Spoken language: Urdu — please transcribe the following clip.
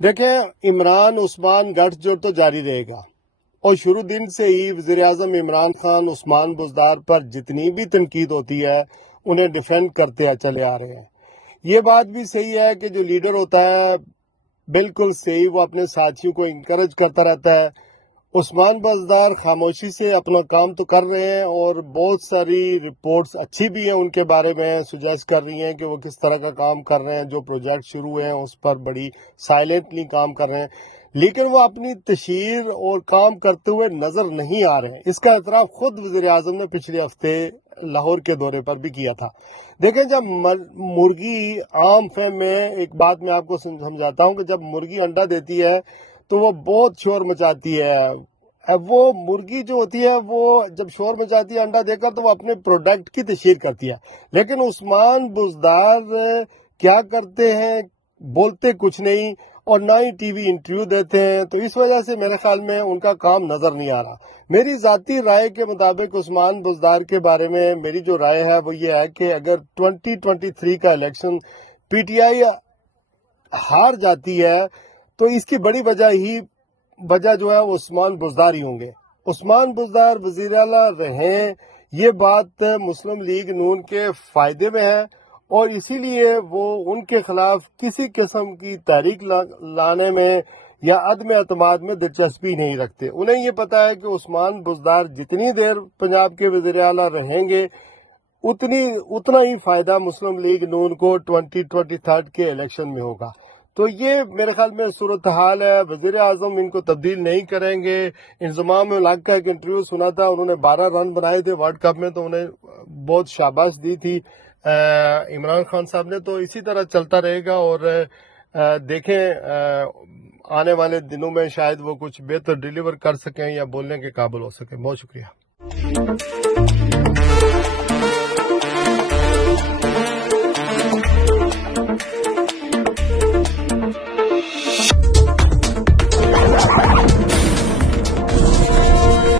دیکھیں، عمران عثمان گٹھ جوڑ تو جاری رہے گا، اور شروع دن سے ہی وزیراعظم عمران خان عثمان بزدار پر جتنی بھی تنقید ہوتی ہے انہیں ڈیفینڈ کرتے چلے آ رہے ہیں۔ یہ بات بھی صحیح ہے کہ جو لیڈر ہوتا ہے بالکل صحیح، وہ اپنے ساتھیوں کو انکریج کرتا رہتا ہے۔ عثمان بزدار خاموشی سے اپنا کام تو کر رہے ہیں، اور بہت ساری رپورٹس اچھی بھی ہیں ان کے بارے میں، سجیسٹ کر رہی ہیں کہ وہ کس طرح کا کام کر رہے ہیں، جو پروجیکٹ شروع ہوئے ہیں اس پر بڑی سائلنٹلی کام کر رہے ہیں، لیکن وہ اپنی تشہیر اور کام کرتے ہوئے نظر نہیں آ رہے ہیں۔ اس کا اعتراف خود وزیر اعظم نے پچھلے ہفتے لاہور کے دورے پر بھی کیا تھا۔ دیکھیں، جب مرغی عام فہم میں ایک بات میں آپ کو سمجھاتا ہوں کہ جب مرغی انڈا دیتی ہے تو وہ بہت شور مچاتی ہے۔ اب وہ مرغی جو ہوتی ہے وہ جب شور مچاتی ہے انڈا دے کر، تو وہ اپنے پروڈکٹ کی تشہیر کرتی ہے، لیکن عثمان بزدار کیا کرتے ہیں؟ بولتے کچھ نہیں، اور نہ ہی ٹی وی انٹرویو دیتے ہیں، تو اس وجہ سے میرے خیال میں ان کا کام نظر نہیں آ رہا۔ میری ذاتی رائے کے مطابق عثمان بزدار کے بارے میں میری جو رائے ہے وہ یہ ہے کہ اگر 2023 کا الیکشن پی ٹی آئی ہار جاتی ہے تو اس کی بڑی وجہ جو ہے وہ عثمان بزدار ہی ہوں گے۔ عثمان بزدار وزیر اعلیٰ رہیں، یہ بات مسلم لیگ نون کے فائدے میں ہے، اور اسی لیے وہ ان کے خلاف کسی قسم کی تحریک لانے میں یا عدم اعتماد میں دلچسپی نہیں رکھتے۔ انہیں یہ پتا ہے کہ عثمان بزدار جتنی دیر پنجاب کے وزیر اعلیٰ رہیں گے اتنا ہی فائدہ مسلم لیگ نون کو 2023 کے الیکشن میں ہوگا۔ تو یہ میرے خیال میں صورتحال ہے۔ وزیر اعظم ان کو تبدیل نہیں کریں گے۔ انضمام الحق کا ایک انٹرویو سنا تھا، انہوں نے 12 رن بنائے تھے ورلڈ کپ میں، تو انہیں بہت شاباش دی تھی عمران خان صاحب نے۔ تو اسی طرح چلتا رہے گا، اور دیکھیں آنے والے دنوں میں شاید وہ کچھ بہتر ڈیلیور کر سکیں یا بولنے کے قابل ہو سکیں۔ بہت شکریہ۔